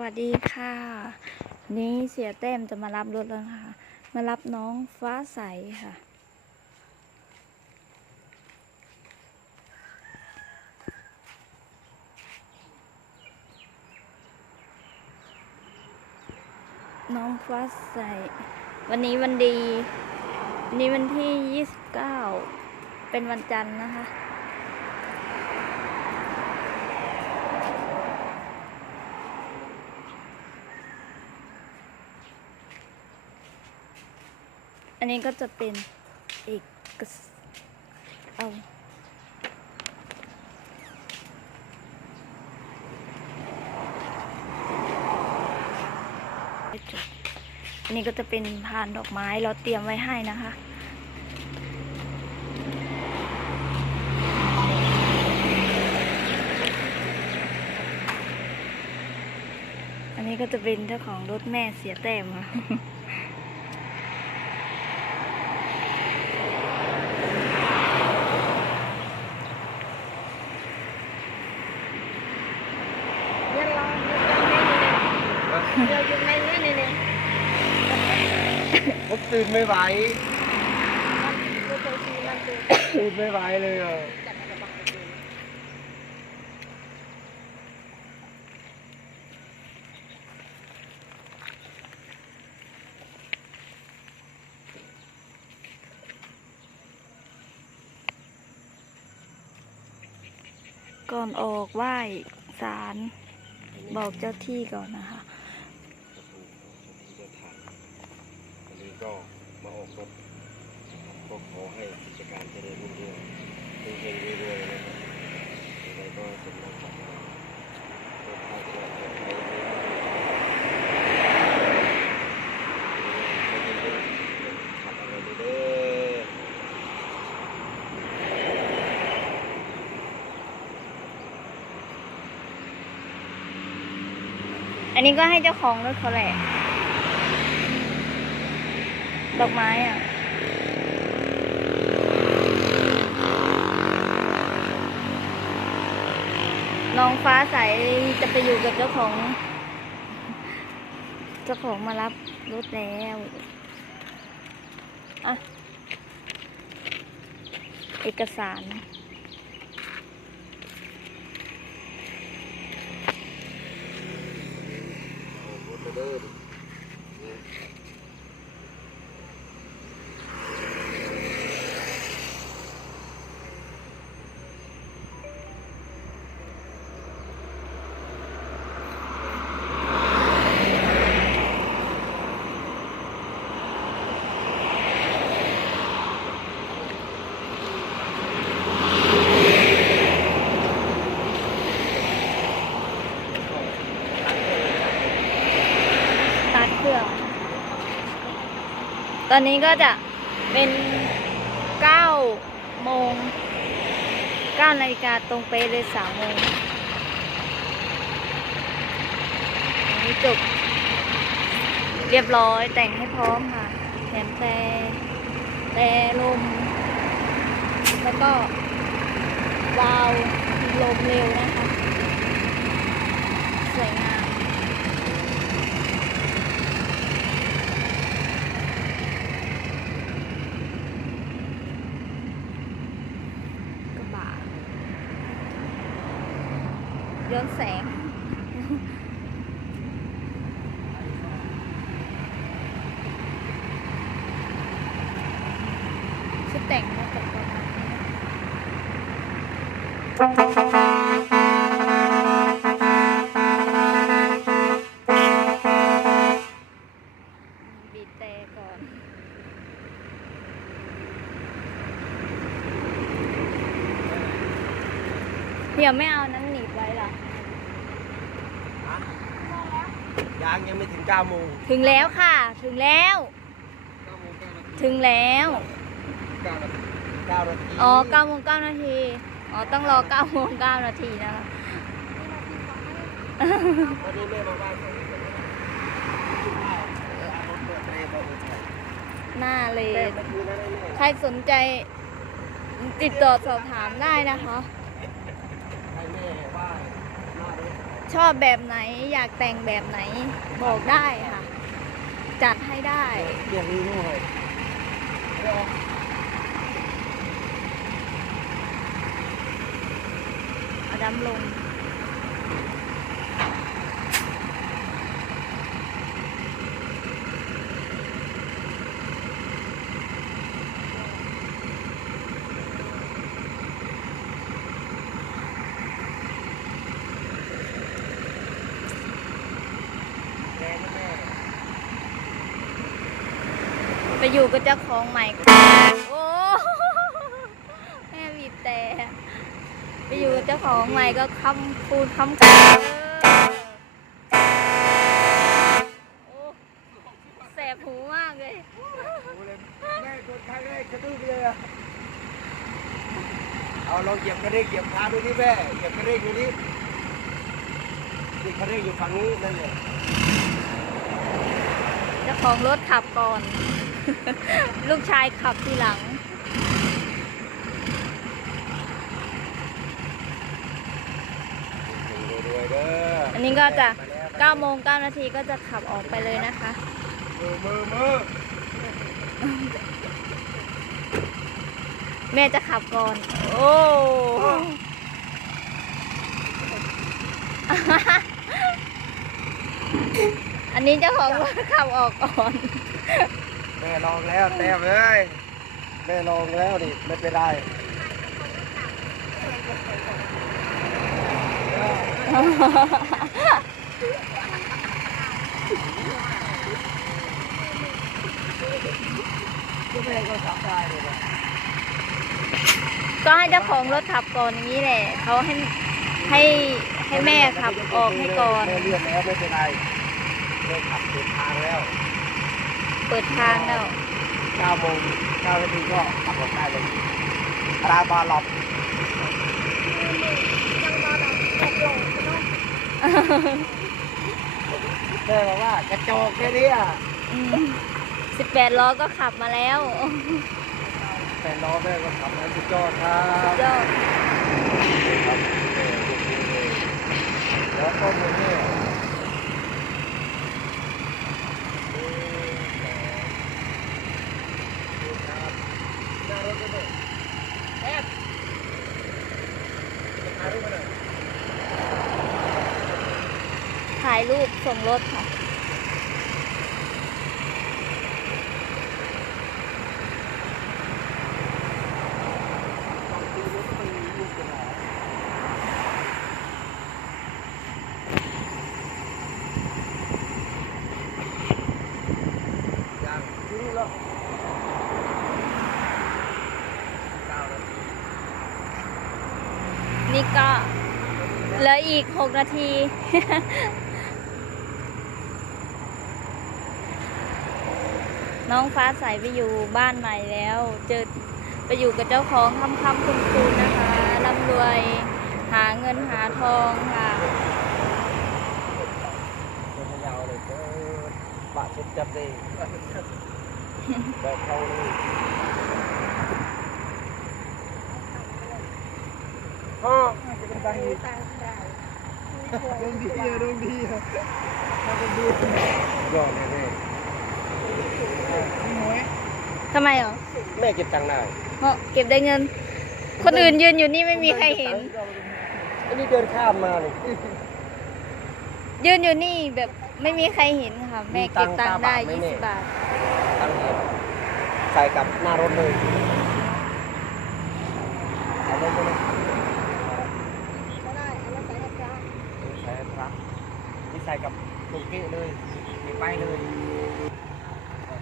วัสดีค่ะ นี้เสียแต้มจะมารับรถแล้วนะคะ มารับน้องฟ้าใสค่ะ น้องฟ้าใส วันนี้วันดี วันนี้วันที่ 29 เป็นวันจันทร์นะคะ อันนี้ก็จะเป็นเอกเอาอันนี้ก็จะเป็นพานดอกไม้เราเตรียมไว้ให้นะคะอันนี้ก็จะเป็นเจ้าของรถแม่เสียแต้มค่ะ นไม่ไหว Cô tôi xin làm từ ตื่นไม่ไหวเลยอะ chặt cái bằng cái gì. ก่อนออกไหว้ศาลบอกเจ้าที่ก่อนนะคะ วันนี้ ก็มาออกรถก็ขอให้กิจการเจริญรุ่งเรืองเฮงๆรวยๆนะครับยังไงก็สมน้ำสมน้ำรถไฟก็ปลอดภัยขับอะไรเด้ออันนี้ก็ให้เจ้าของรถเขาแหละ ดอกไม้อะน้องฟ้าใสจะไปอยู่กับเจ้าของ เจ้าของมารับรถแล้วอะเอกสารรถเตอนนี้ก็จะเป็นเก้าโมงเก้านาฬิกาตรงเป๊ะเลยสามโมงนนี้จบ เรียบร้อยแต่งให้พร้อมค่ะแถมแต่แต่ลม แล้วก็ วาล์วลมเร็วนะคะ สวยงาม กระบะ ย้อนแสง ชุดแต่งมาจากประมาณนี้ เดี๋ยวไม่เอานั้นหนีบไว้ล่ะยังยังไม่ถึง9โมงถึงแล้วค่ะ ถึงแล้ว9โมง9นาทีถึงแล้ว9นาที9นาทีอ๋อ9โมง9นาที อ๋อ ต้องรอ9โมง9นาทีนะคะ วันนี้แม่มาบ้านผมเอารถเปิดแอร์บอกเออหน้าเลแม่ยเมื่อคืนนั้นแม่ ใครสนใจติดต่อสอบถามได้นะคะ ให้แม่ว่าหน้ารถ ชอบแบบไหนอยากแต่งแบบไหนบอกได้ค่ะ จัดให้ได้เปลี่ยนรีนู่เลยเอาดำลง ไปอยู่กับเจ้าของใหม่ก็โอ้แม่บีบแต่ไปอยู่กับเจ้าของใหม่ก็คำพูดคำกาโอ้แสบหูมากเลยแม่คนไทยเลยกระดื้อเลยอะเอาลองเหยียบกระเด้งเหยียบขาดูที่แม่เหยียบกระเด้งดูนี่นี่กระเด้งอยู่ฝั่งนี้นั่นเลยเจ้าของรถขับก่อน ลูกชายขับทีหลังรวยๆเด้ออันนี้ก็จะ9โมง9นาทีก็จะขับออกไปเลยนะคะ มือมือมือแม่จะขับก่อน โอ้อันนี้เจ้าของรถขับออกก่อน แม่ลองแล้วแต้มเอ้ยแม่ลองแล้วนี่ไม่เป็นไรแม่ก็ทำได้เลยนะก็ให้เจ้าของรถขับก่อนอย่างนี้แหละเขาให้ให้ให้แม่ขับออกให้ก่อน แม่เลื่อนแล้วไม่เป็นไรแม่ขับเดินทางแล้ว เปิดทางแล้ว9โมง9นาทีก็ขับออกได้เลยปลาบาหลบยังนอนตกลงเนาะแม่บอกว่ากระจอกแค่นี้อะสิบแปดล้อก็ขับมาแล้วแต่ล้อแม่ก็ขับมาสุดยอดครัสุบดยอดครับแล้วก็มือเนี่ยหน้ารถด้วยแอบถ่ายรูปมาหน่อย ถ่ายรูปส่งรถค่ะยังทิ้งแล้วเก้านาทีนี่ก็เหลืออีกหกนาที น้องฟ้าใสไปอยู่บ้านใหม่แล้ว เจอไปอยู่กับเจ้าของคำคำคุณคุณนะคะร่ำรวยหาเงินหาทองค่ะคนพะเยาวเลยก็บะเช็ดจับเลยแบบเขาเลยอ๋อจะเป็นตังค์อีกตายได้ดวงดีอะดวงดีอะมาเป็นดูยอดเลยแม่ ทำไมเหรอแม่เก็บตังค์ได้เพราะเก็บได้เงิน คนอื่นยืนอยู่นี่ไม่มีใครเห็น อันนี้เดินข้ามมาเลยยืนอยู่นี่แบบไม่มีใครเห็นค่ะ แม่เก็บตังค์ได้มีตังค์ยี่สิบบาทตังค์เห็นใส่กับหน้ารถเลยเอาเลยเลยก็ได้เอามาใส่กระจาใส่ครับนี่ใส่กับลูกเกะเลยมีไปเลย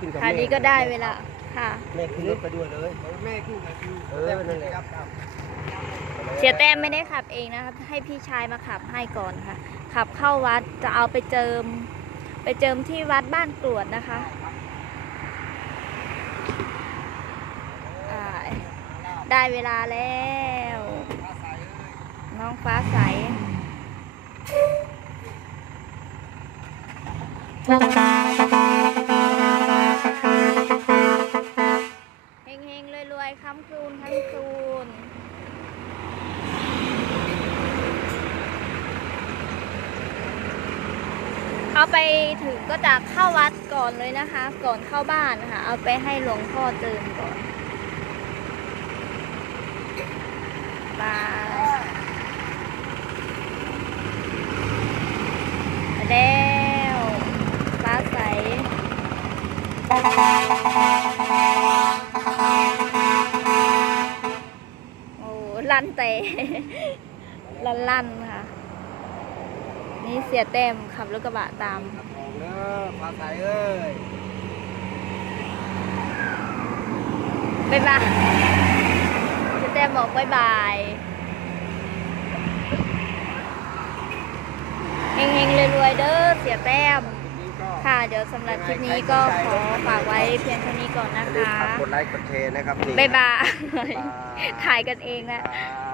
ขึ้นกับค่ะแม่นี้ก็ได้เวลาค่ะ แม่ขึ้นรถไปด้วยเลยแม่ขึ้นกับคิวเออนั่นแหละเสียแต้มไม่ได้ขับเองนะคะให้พี่ชายมาขับให้ก่อนค่ะ ขับเข้าวัดจะเอาไปเจิม ไปเจิมที่วัดบ้านกรวดนะคะอ่าได้เวลาแล้ว น้องฟ้าใส เอาไปถึงก็จะเข้าวัดก่อนเลยนะคะ ก่อนเข้าบ้านนะคะ เอาไปให้หลวงพ่อเจิมก่อนบายมาแล้วฟ้าใสโอ้ลั่นเตะลั่นลั่นๆ นี่เสียแต้มขับรถกระบะตามขับออกเด้อฟ้าใสเอ้ย บ๊ายบายเสียแต้มบอกบ๊ายบายเฮงๆรวยๆเด้อเสียแต้มนี่ก็ค่ะ เดี๋ยวสำหรับคลิปนี้ก็ขอฝากไว้เพียงเท่านี้ก่อนอย่านะลืมคะ ฝากกดไลค์กดแชร์นะครับนี่บ๊ายบายบ๊ายบายถ่ายกันเองนะ ครับ